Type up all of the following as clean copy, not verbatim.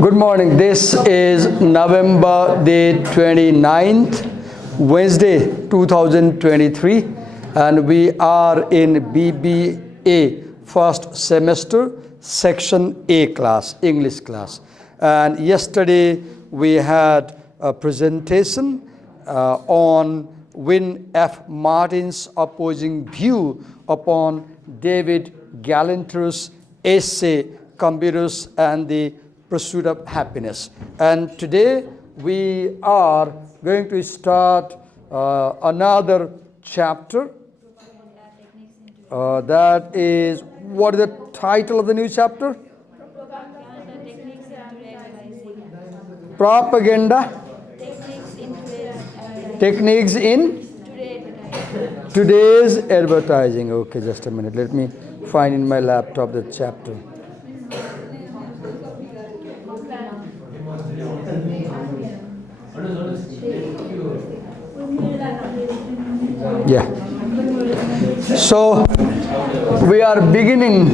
Good morning. This is November the 29th, Wednesday 2023, and we are in BBA first semester section A class, English class. And yesterday we had a presentation on Win F. Martin's opposing view upon David Galanter's essay, Computers and the Pursuit of Happiness. And today we are going to start another chapter. That is, what is the title of the new chapter? Propaganda Techniques in Today's Advertising. Okay, just a minute. Let me find in my laptop the chapter. Yeah. So we are beginning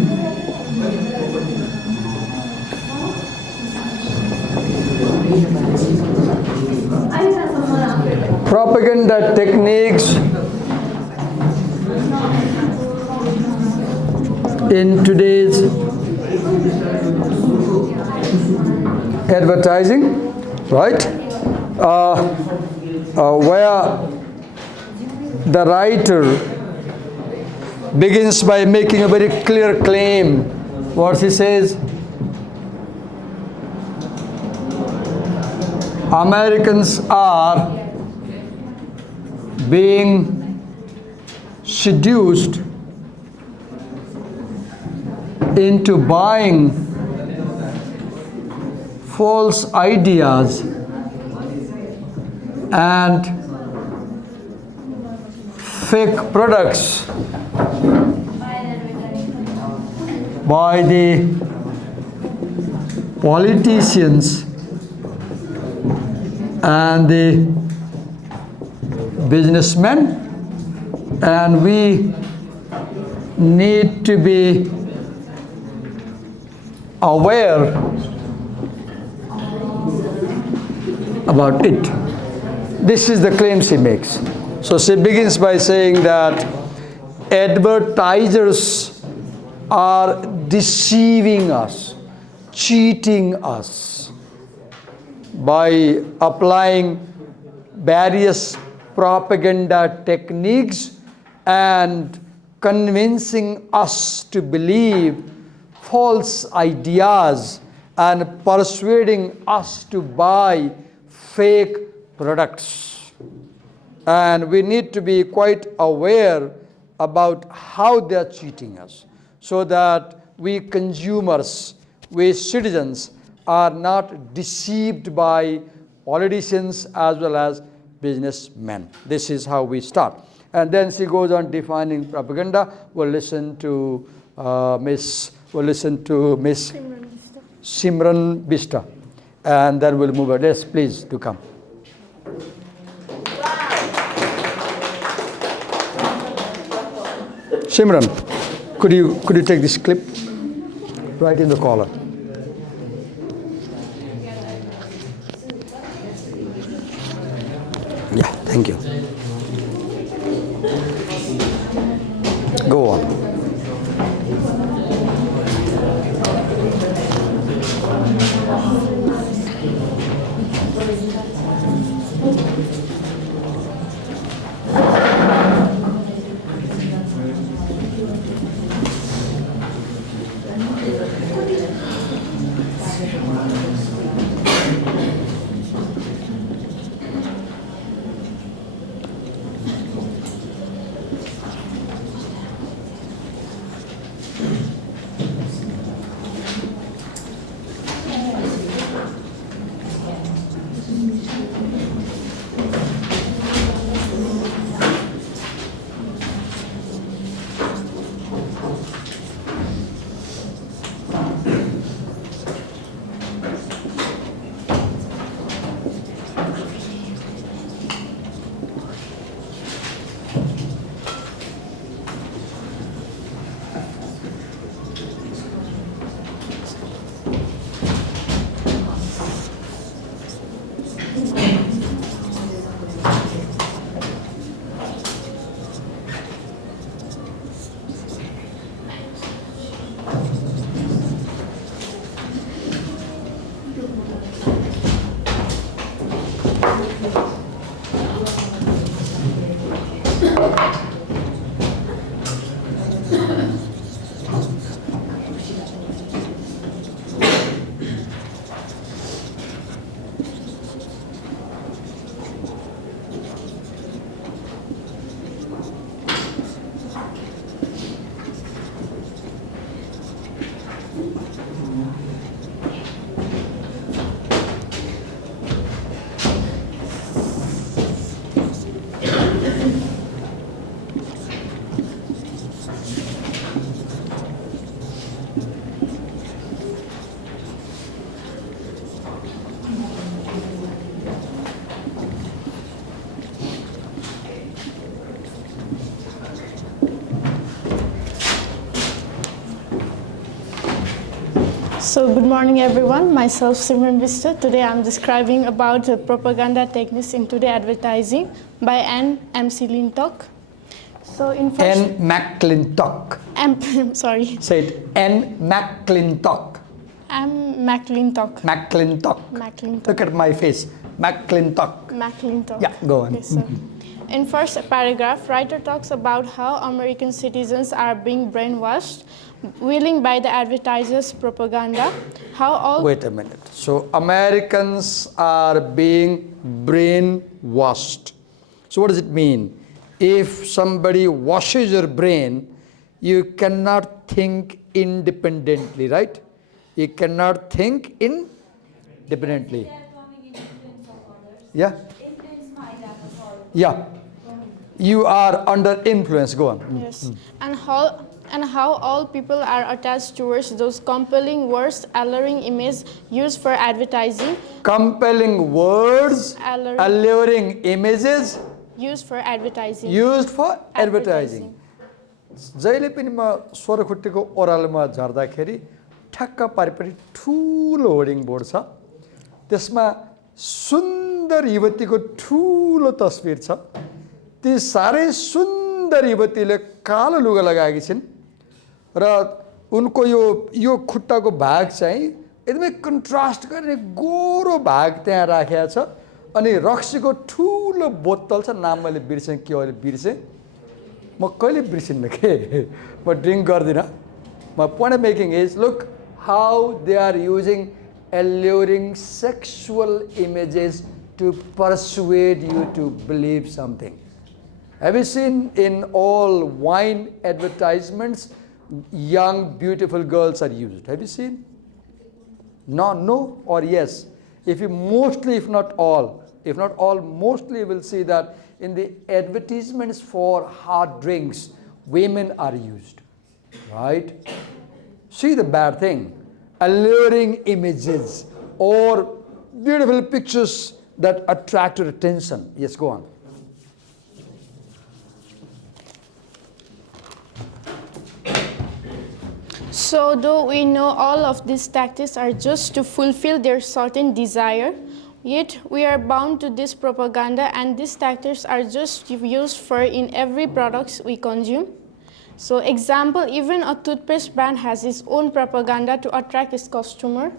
propaganda techniques in today's advertising, right? Where the writer begins by making a very clear claim. What he says, Americans are being seduced into buying false ideas and fake products by the politicians and the businessmen, and we need to be aware about it. This is the claims he makes. So she begins by saying that advertisers are deceiving us, cheating us by applying various propaganda techniques and convincing us to believe false ideas and persuading us to buy fake products. And we need to be quite aware about how they are cheating us, so that we consumers, we citizens, are not deceived by politicians as well as businessmen. This is how we start. And then she goes on defining propaganda. We'll listen to Miss Simran Bista, and then we'll move on. Yes, please do come. Simran, could you take this clip right in the collar? Yeah, thank you. Go on. So good morning everyone, myself Simran Vista. Today I'm describing about propaganda techniques in today advertising by Anne McClintock. So in first... Anne McClintock. Sorry. Say it, Anne McClintock. Anne McClintock. McClintock. Look at my face, McClintock. McClintock. Yeah, go on. Okay, so in first paragraph, writer talks about how American citizens are being brainwashed, willing by the advertisers' propaganda, how all... Wait a minute. So Americans are being brainwashed. So what does it mean? If somebody washes your brain, you cannot think independently, right? You cannot think independently. Yeah? Yeah. You are under influence. Go on. Yes. And how all people are attached towards those compelling words, alluring images used for advertising. Compelling words, alluring images. Used for advertising. Used for advertising. जहिले पनि म स्वरखुट्टीको ओरालमा झर्दाखेरि ठक्क पारिपट्टि ठुलो hoarding board छ, त्यसमा सुन्दर युवतीको ठुलो तस्बिर छ। ती सारै सुन्दर युवतीले कालो लुगा लगाएकी छिन् र उनको यो खुट्टाको भाग चाहिँ एकदमै कन्ट्रास्ट गर्ने गोरो भाग त्यहाँ राखेको छ अनि रक्सीको ठुलो बोतल छ, नाम मैले बिर्सेँ के अहिले बिर्सेँ, म कहिले बिर्सिन्न के, म ड्रिङ्क गर्दिनँ। My point of making is, look how they are using alluring sexual images to persuade you to believe something. Have you seen in all wine advertisements, young beautiful girls are used? Have you seen? No or yes? If not all, mostly you will see that in the advertisements for hard drinks, women are used, right? See the bad thing, alluring images or beautiful pictures that attract your attention. Yes, go on. So though we know all of these tactics are just to fulfill their certain desire, yet we are bound to this propaganda, and these tactics are just used for in every product we consume. So example, even a toothpaste brand has its own propaganda to attract its customer.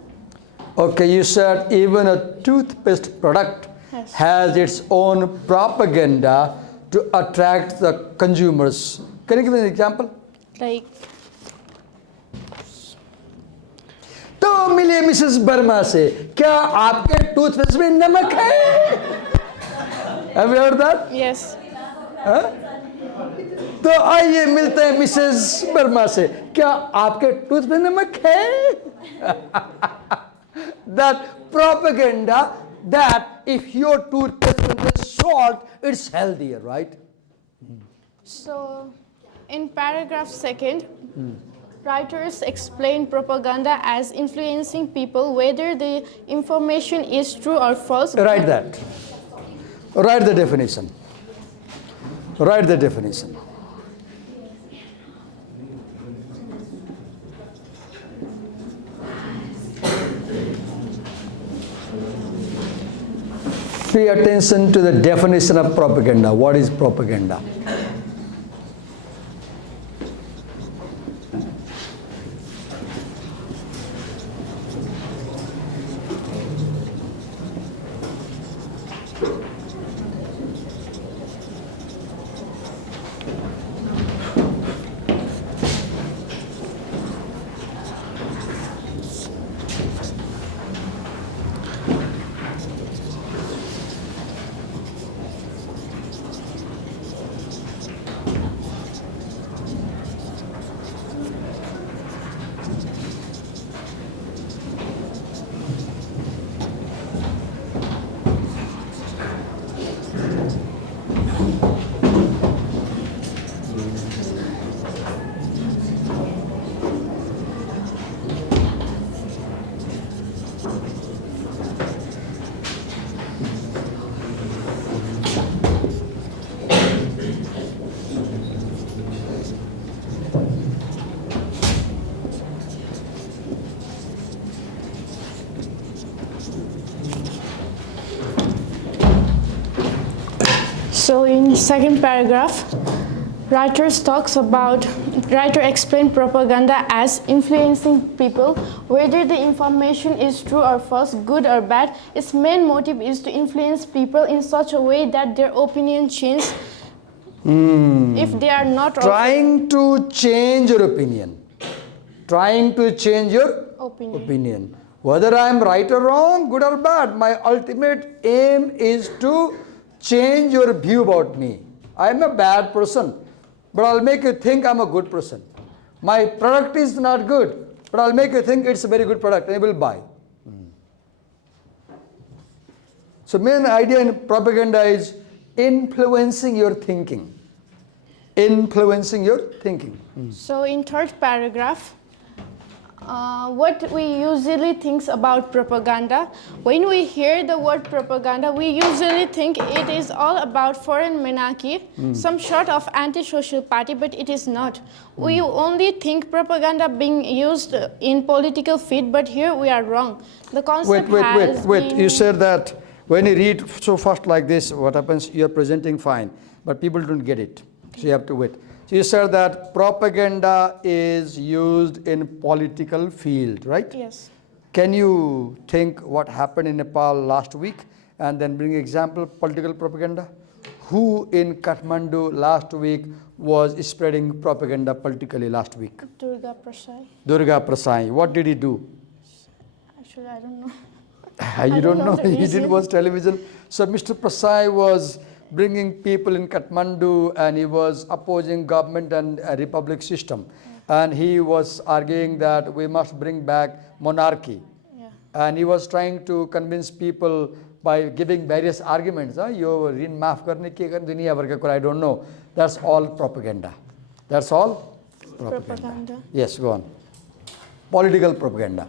Okay, you said even a toothpaste product has its own propaganda to attract the consumers. Can you give me an example? Like, तो मिले Mrs Verma से, क्या आपके toothpaste में नमक है? Have you heard that? yes. हाँ? तो आइए मिलते हैं मिसेस वर्मा से, क्या आपके टूथपेस्ट में नमक है? That propaganda that if your toothpaste contains salt, it's healthier, right? So in paragraph second, writers explain propaganda as influencing people whether the information is true or false. Write that. Write the definition. Write the definition. Pay attention to the definition of propaganda. What is propaganda? So in second paragraph, writer explains propaganda as influencing people, whether the information is true or false, good or bad. Its main motive is to influence people in such a way that their opinion changes if they are not Trying to change your opinion. Trying to change your opinion. Whether I am right or wrong, good or bad, my ultimate aim is to change your view about me. I am a bad person, but I'll make you think I'm a good person. My product is not good, but I'll make you think it's a very good product and you will buy. So main idea in propaganda is influencing your thinking. Influencing your thinking. So in third paragraph, what we usually think about propaganda. When we hear the word propaganda, we usually think it is all about foreign monarchy, some sort of anti-social party, but it is not. We only think propaganda being used in political feed, but here we are wrong. The concept Wait. You said that when you read so fast like this, what happens? You are presenting fine, but people don't get it. So you have to wait. So you said that propaganda is used in political field, right? Yes. Can you think what happened in Nepal last week and then bring example political propaganda? Who in Kathmandu last week was spreading propaganda politically last week? Durga Prasad. Durga Prasad. What did he do? Actually, I don't know. You don't know? the He reason. didn't watch television. So Mr. Prasad was bringing people in Kathmandu and he was opposing government and republic system. And he was arguing that we must bring back monarchy. Yeah. And he was trying to convince people by giving various arguments. You rin maaf karne ke karne duniya bhar ka kura, I don't know. That's all propaganda. That's all propaganda. Yes, go on. Political propaganda.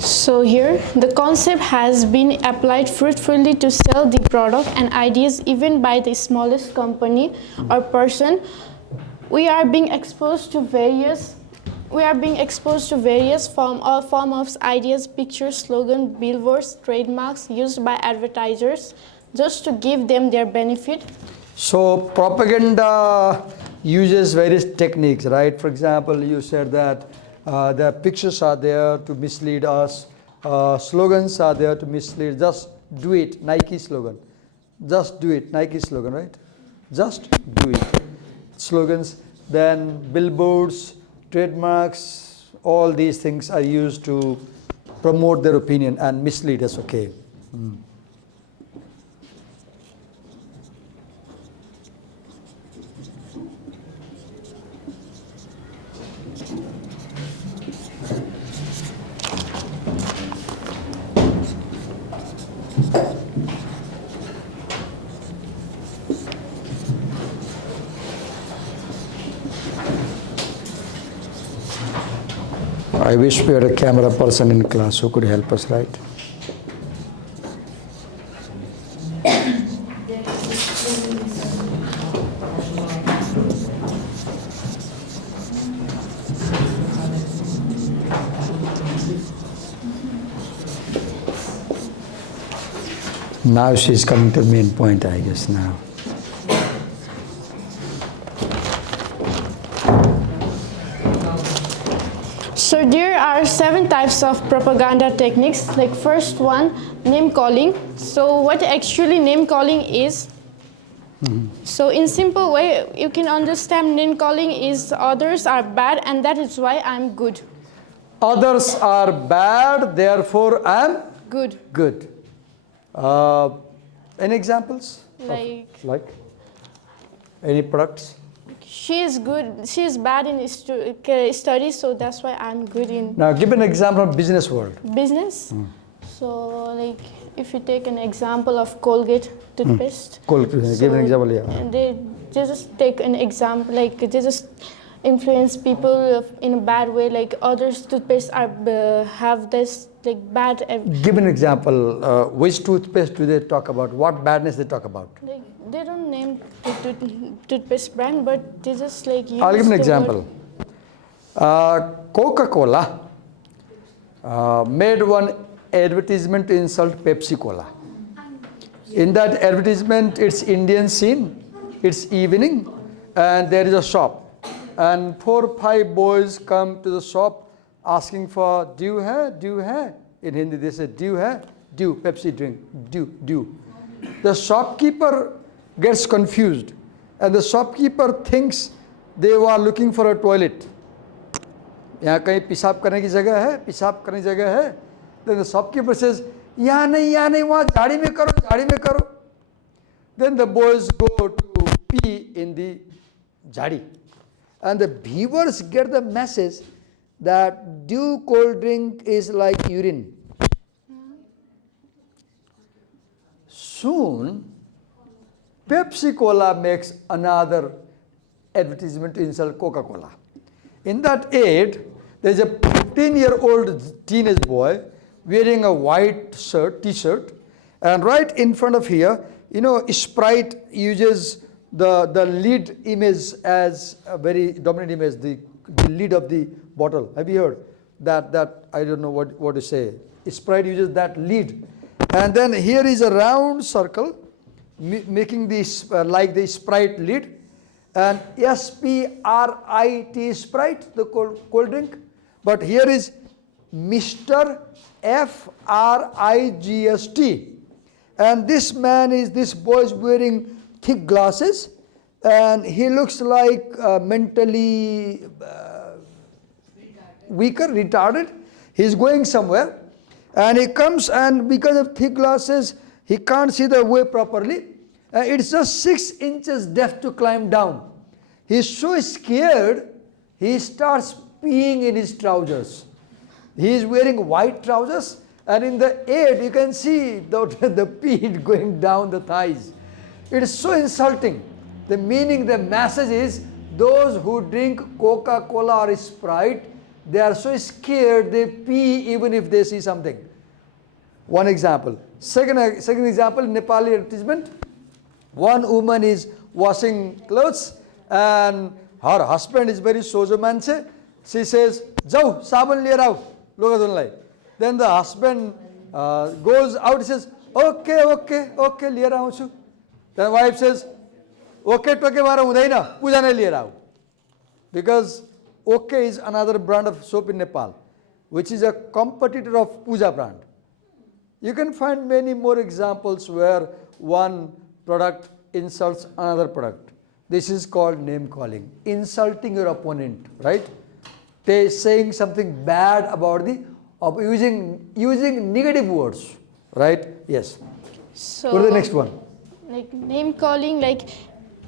So here, the concept has been applied fruitfully to sell the product and ideas even by the smallest company or person. We are being exposed to various form of ideas, pictures, slogans, billboards, trademarks used by advertisers just to give them their benefit. So propaganda uses various techniques, right? For example, you said that the pictures are there to mislead us, slogans are there to mislead. Just do it, Nike slogan. Just do it, Nike slogan, right? Just do it. Slogans, then billboards, trademarks, all these things are used to promote their opinion and mislead us, okay? I wish we had a camera person in class who could help us, right? Now she's coming to the main point, I guess, now. So there are 7 types of propaganda techniques. Like first one, name calling. So what actually name calling is? So in simple way, you can understand name calling is others are bad and that is why I'm good. Others are bad, therefore I am Good. good. Any examples? Like any products? She is good. She is bad in studies, so that's why I'm good in Now give an example of business world. business. So like if you take an example of Colgate toothpaste. Give an example, yeah. And they just take an example, like they just influence people in a bad way. Like others toothpaste are have this like bad. Give an example. Which toothpaste do they talk about? What badness they talk about? Like they don't name the toothpaste brand, but they just like use I'll give an the example. Coca-Cola made one advertisement to insult Pepsi-Cola. In that advertisement, it's Indian scene, it's evening, and there is a shop. And 4 or 5 boys come to the shop asking for, do you have? In Hindi, they say, do you have? Do, Pepsi drink, do. The shopkeeper gets confused, and the shopkeeper thinks they were looking for a toilet. यहाँ कहीं पिशाब करने की जगह है, Then the shopkeeper says, यहाँ नहीं, वहाँ झाड़ी में करो. Then the boys go to pee in the झाड़ी. And the viewers get the message that dew cold drink is like urine. Soon, Pepsi Cola makes another advertisement to insult Coca-Cola. In that ad, there is a 15-year-old teenage boy wearing a white t-shirt, and right in front of here, Sprite uses the lead image as a very dominant image, the lid of the bottle. Have you heard that? I don't know what to say. Sprite uses that lid, and then here is a round circle making this like the Sprite lid, and Sprite Sprite, the cold drink, but here is Mr. Frigst, and this boy is wearing thick glasses, and he looks like mentally weaker, retarded. He's going somewhere, and he comes, and because of thick glasses, he can't see the way properly. It's just 6 inches depth to climb down. He's so scared, he starts peeing in his trousers. He is wearing white trousers, and in the ad you can see the pee going down the thighs. It is so insulting. The message is, those who drink Coca-Cola or Sprite, they are so scared they pee even if they see something. One example. Second example, Nepali advertisement. One woman is washing clothes, and her husband is very sojo manche. She says, "Jau, sabun lier aau, loga dhunlai." Then the husband goes out. He says, "Okay, lier aउँछु." Then the wife says, "Okay, toke mara hudaina, puja nai lier aau." Because OK is another brand of soap in Nepal, which is a competitor of Puja brand. You can find many more examples where one product insults another product. This is called name calling, insulting your opponent, right? Saying something bad about using negative words, right? Yes. So What is the next one?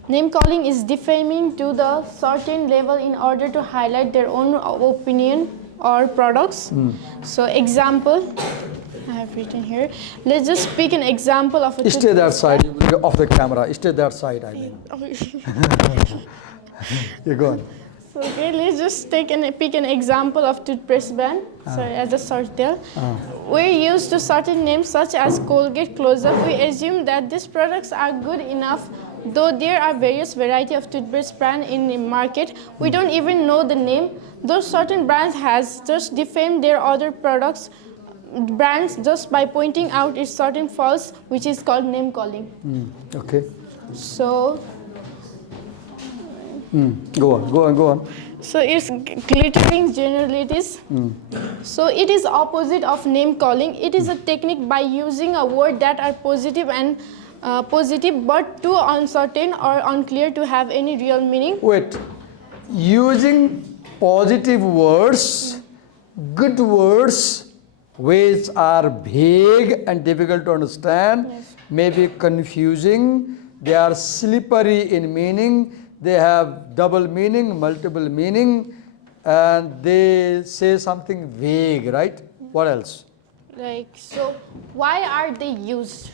Name calling is defaming to the certain level in order to highlight their own opinion or products. So example, I have written here. Let's just pick an example of a Stay that side, you will be off the camera. Stay that side, I mean. You go on. So okay, let's just pick an example of toothpaste brand. Sorry, as a short tale. We're used to certain names such as Colgate, Close-Up. We assume that these products are good enough, though there are various variety of toothpaste brand in the market. We don't even know the name. Those certain brands has just defamed their other products brands just by pointing out its certain faults, which is called name calling. Okay. So Go on. So it's glittering generalities. So it is opposite of name calling. It is a technique by using a word that are positive and positive but too uncertain or unclear to have any real meaning. Wait, using positive words, good words, which are vague and difficult to understand, Yes. maybe confusing, they are slippery in meaning, they have double meaning, multiple meaning, and they say something vague, right? What else? Like, so why are they used?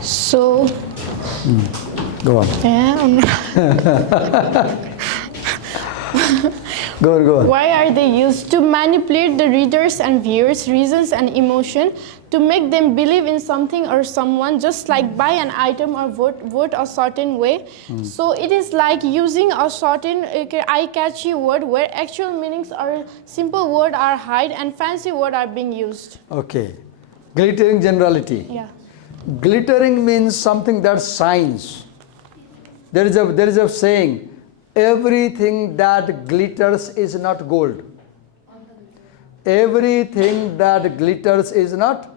So, Go on. yeah, Go on. why are they used? To manipulate the readers and viewers' reasons and emotion, to make them believe in something or someone, just like buy an item or vote a certain way. So it is like using a certain eye-catchy word where actual meanings or simple word are hide and fancy word are being used. Okay. Glittering generality. Yeah. Glittering means something that shines. There is a saying, everything that glitters is not gold. Everything that glitters is not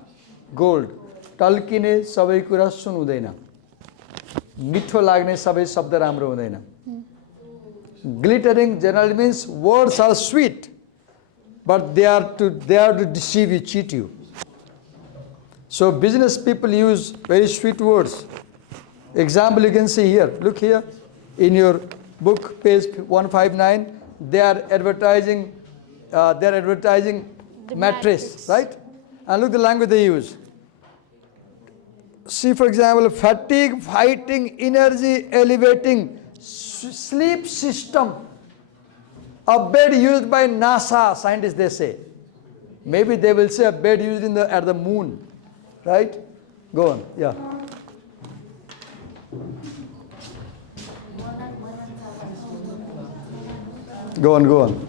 gold. टल्किने सबै कुरा सुन हुँदैन, मिठो लाग्ने सबै शब्द राम्रो हुँदैन. Glittering generally means words are sweet, but they are to deceive you, cheat you. So business people use very sweet words. Example you can see here. Look here in your book, page 159. They are advertising. The mattress, mattress. right? And look the language they use. See, for example, fatigue, fighting, energy, elevating, sleep system. A bed used by NASA scientists, they say. Maybe they will say a bed used at the moon, right? Go on, yeah. Go on.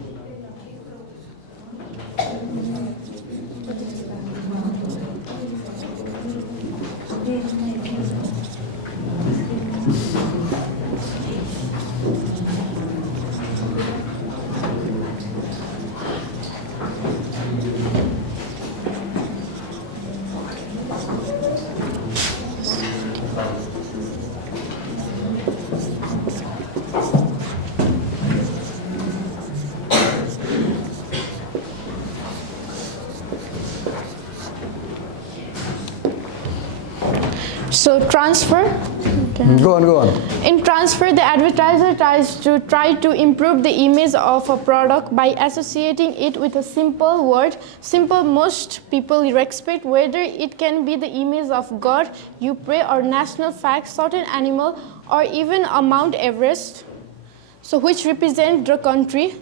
So transfer. Go on. In transfer, the advertiser try to improve the image of a product by associating it with a simple word. Simple, most people respect, whether it can be the image of God, you pray, or national fact, certain animal, or even a Mount Everest, so which represent the country.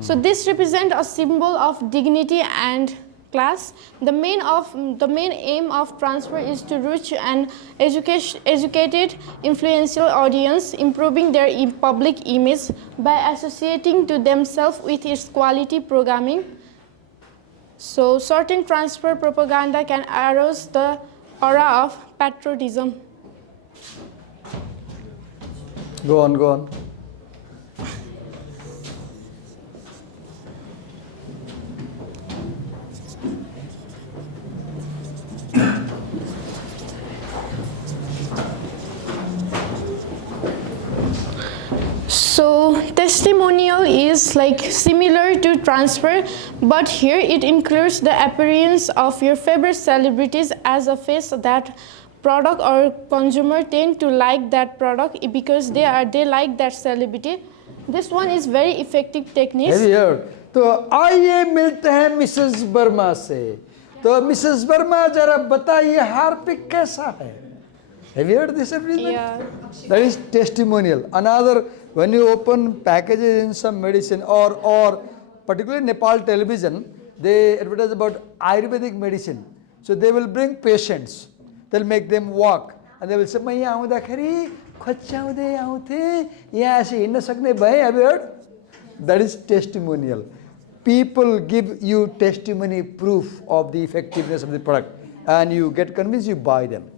So this represent a symbol of dignity and class. The main aim of transfer is to reach an educated, influential audience, improving their public image by associating to themselves with its quality programming. So certain transfer propaganda can arouse the aura of patriotism. Go on. So testimonial is is like similar to transfer, but here it includes the appearance of your favorite celebrities as a face that product or consumer tend to like that product because they like that celebrity. This one is very effective technique. Have you heard? तो आइए मिलते हैं Mrs Verma से. तो Mrs Verma जरा बताइए Harpic कैसा है? Have you heard this everything? Yeah. That is testimonial. Another, when you open packages in some medicine or particularly Nepal television, they advertise about Ayurvedic medicine. So they will bring patients. They'll make them walk. And they will say, "मैं यहाँ आउँदाखेरि खच्चाउँदै आउँथेँ, यहाँ ऐसे हिँड्न सक्ने भएँ." Have you heard? That is testimonial. People give you testimony proof of the effectiveness of the product. And you get convinced, you buy them.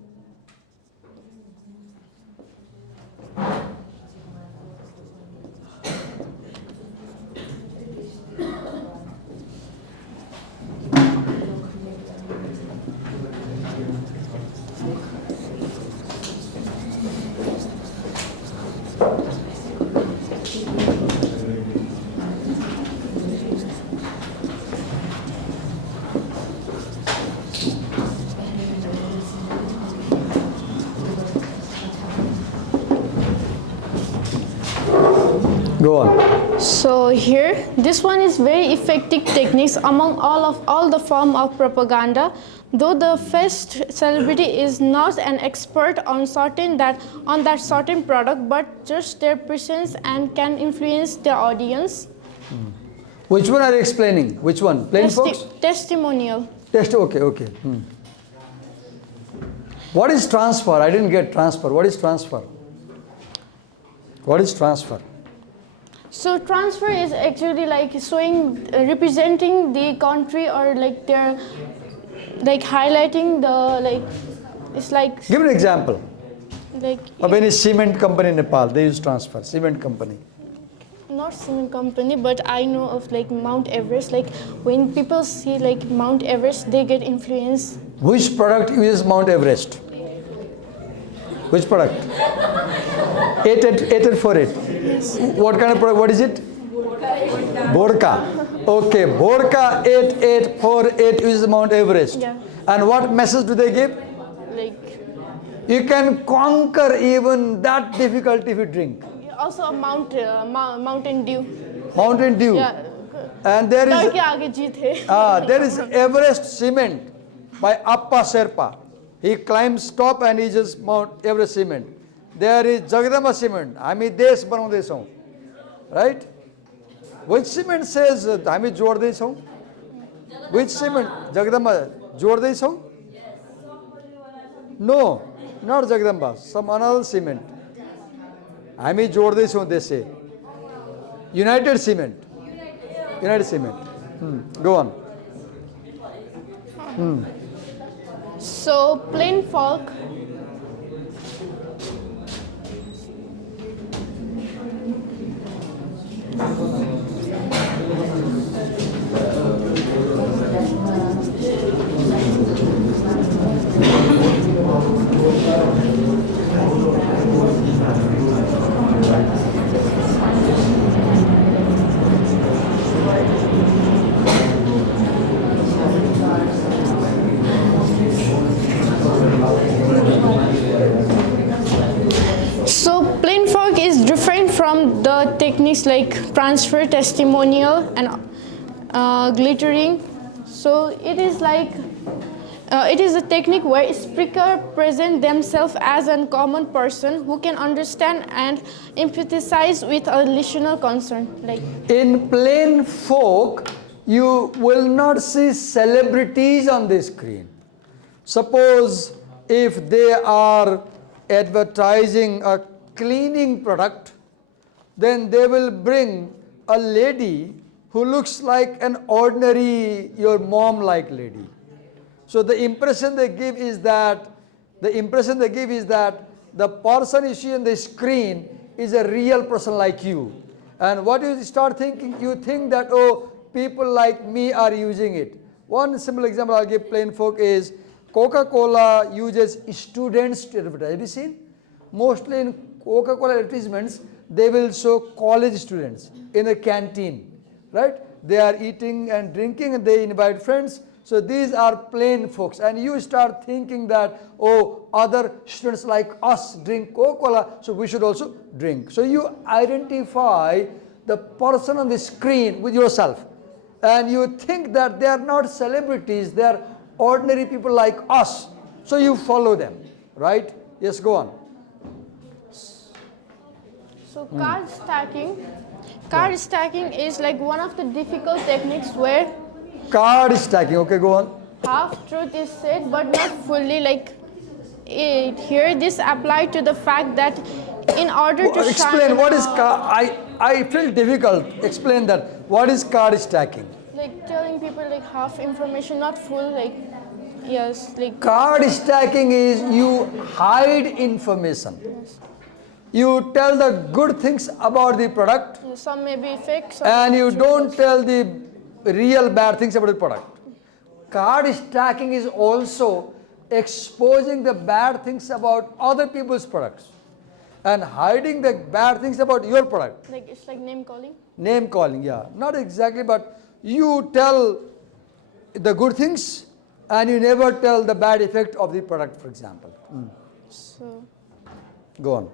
Go on. So here, this one is very effective techniques among all the form of propaganda. Though the first celebrity is not an expert on that certain product, but just their presence and can influence the audience. Which one are you explaining? Which one? Plain folks? Testimonial. Okay. What is transfer? I didn't get transfer. What is transfer? What is transfer? So transfer is actually like showing, representing the country or like they're like highlighting the like, it's like. Give an example. Like. Of any cement company in Nepal, they use transfer, cement company. Not cement company, but I know of like Mount Everest. Like when people see like Mount Everest, they get influenced. Which product uses Mount Everest? Which product? 8848. Yes. What kind of product? What is it? Borka. Okay, Borka 8848 uses Mount Everest. Yeah. And what message do they give? Like. You can conquer even that difficulty if you drink. Also a Mountain Dew. Mountain Dew. Yeah. And there is Everest cement by Appa Sherpa. He climbs top and he just Mount Everest cement. There is Jagdamba cement. हामी देश बनाउँदैछौँ. Right? Which cement says हामी जोड्दैछौँ? Which cement? Jagdamba जोड्दैछौँ? No, not Jagdamba. Some another cement. हामी जोड्दैछौँ देशे. United Cement. United Cement. Go on. So plain folk. So plain folk is different from the techniques like transfer, testimonial, and glittering. So it is like it is a technique where speaker present themselves as a common person who can understand and empathize with a listener concern. Like in plain folk, you will not see celebrities on the screen. Suppose if they are advertising a cleaning product, then they will bring a lady who looks like an ordinary, your mom-like lady. So the impression they give is that the person you see on the screen is a real person like you. And what you start thinking, you think that, oh, people like me are using it. One simple example I'll give plain folk is Coca-Cola uses students to advertise. Have you seen? Mostly in Coca-Cola advertisements, they will show college students in a canteen, right? They are eating and drinking and they invite friends. So these are plain folks, and you start thinking that, oh, other students like us drink Coca-Cola, so we should also drink. So you identify the person on the screen with yourself, and you think that they are not celebrities, they are ordinary people like us. So you follow them, right? Yes, go on. So card stacking is like one of the difficult techniques where Card stacking, okay, go on. half truth is said but not fully, like here this applied to the fact that in order to Explain what is card. I feel difficult. Explain that. What is card stacking? like telling people like half information, not full, like yes, like Card stacking is you hide information. yes. You tell the good things about the product, Some may be fake, some and may you be don't true. tell the real bad things about the product. Card stacking is also exposing the bad things about other people's products and hiding the bad things about your product. Like it's like name calling. Name calling, yeah. Not exactly, but you tell the good things and you never tell the bad effect of the product, for example. So Go on.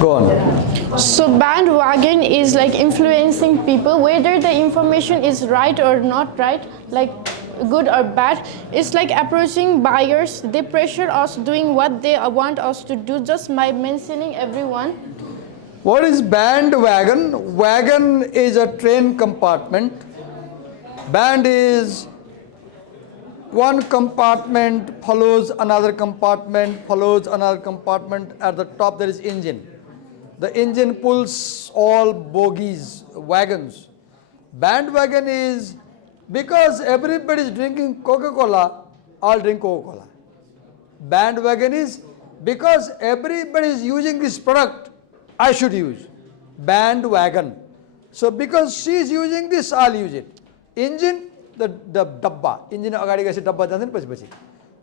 Go on. So bandwagon is like influencing people, whether the information is right or not right, like good or bad. It's like approaching buyers. They pressure us doing what they want us to do just by mentioning everyone. What is bandwagon? Wagon is a train compartment. Band is one compartment follows another compartment, follows another compartment. At the top there is engine. The engine pulls all bogies, wagons. Bandwagon is because everybody is drinking Coca-Cola, I'll drink Coca-Cola. Bandwagon is because everybody is using this product, I should use. Bandwagon. So because she is using this, I'll use it. Engine, the dabba. Engine agadi gaise dabba jन्छ नि पछि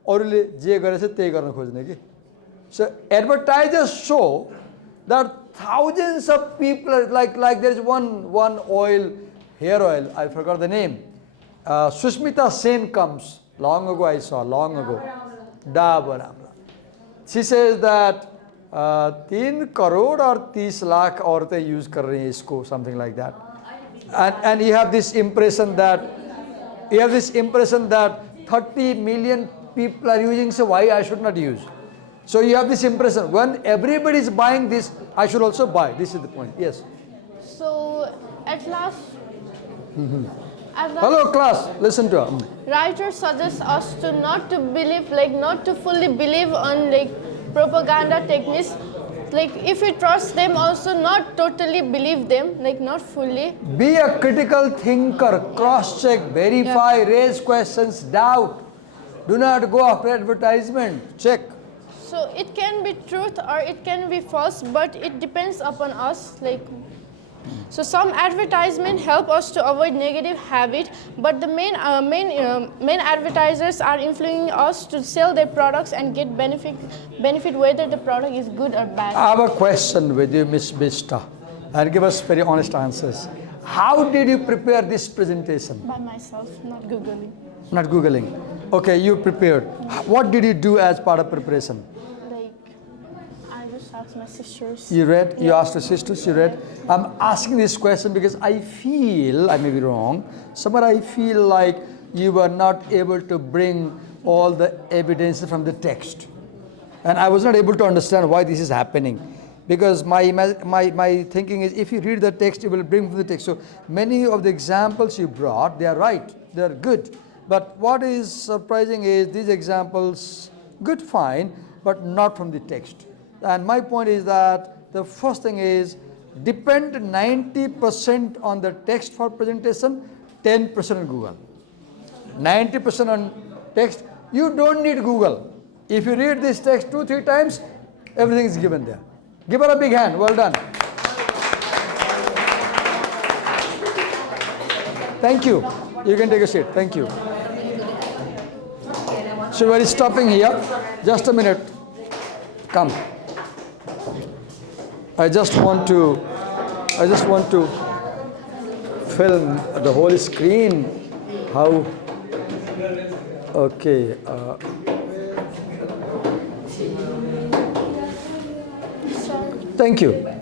अरूले जे गरेछ त्यही गर्न खोज्ने कि. So advertisers show that thousands of people, like there is one oil, hair oil, I forgot the name. Sushmita Sen comes, long ago I saw, long ago. Dabur Amla. She says that 3 crore or 30 lakh औरतें use कर रही हैं इसको, something like that. And you have this impression that 30 million people are using, so why I should not use? So you have this impression, when everybody is buying this, I should also buy. This is the point. Yes. So at last, Hello class, listen to her. writer suggests us to not to believe, like not to fully believe on like propaganda techniques. Like if we trust them, also not totally believe them, like not fully. Be a critical thinker, cross-check, verify, raise questions, doubt. Do not go after advertisement. Check. So it can be truth or it can be false, but it depends upon us. Like, so some advertisement help us to avoid negative habit, but the main advertisers are influencing us to sell their products and get benefit whether the product is good or bad. I have a question with you, Miss Bista, and give us very honest answers. How did you prepare this presentation? By myself, not Googling. Not Googling. Okay, you prepared. What did you do as part of preparation? Like, I just asked my sisters. You read? You asked your sisters, you read? I'm asking this question because I feel, I may be wrong, somewhere I feel like you were not able to bring all the evidence from the text. And I was not able to understand why this is happening. Because my thinking is, if you read the text, you will bring from the text. So many of the examples you brought, they are right, they are good. But what is surprising is these examples, good, fine, but not from the text. And my point is that the first thing is, depend 90% on the text for presentation, 10% on Google. 90% on text. You don't need Google. If you read this text 2-3 times, everything is given there. Give her a big hand. Well done. Thank you. You can take a seat. Thank you. So we are stopping here. Just a minute. Come. I just want to film the whole screen. How? Okay. Thank you.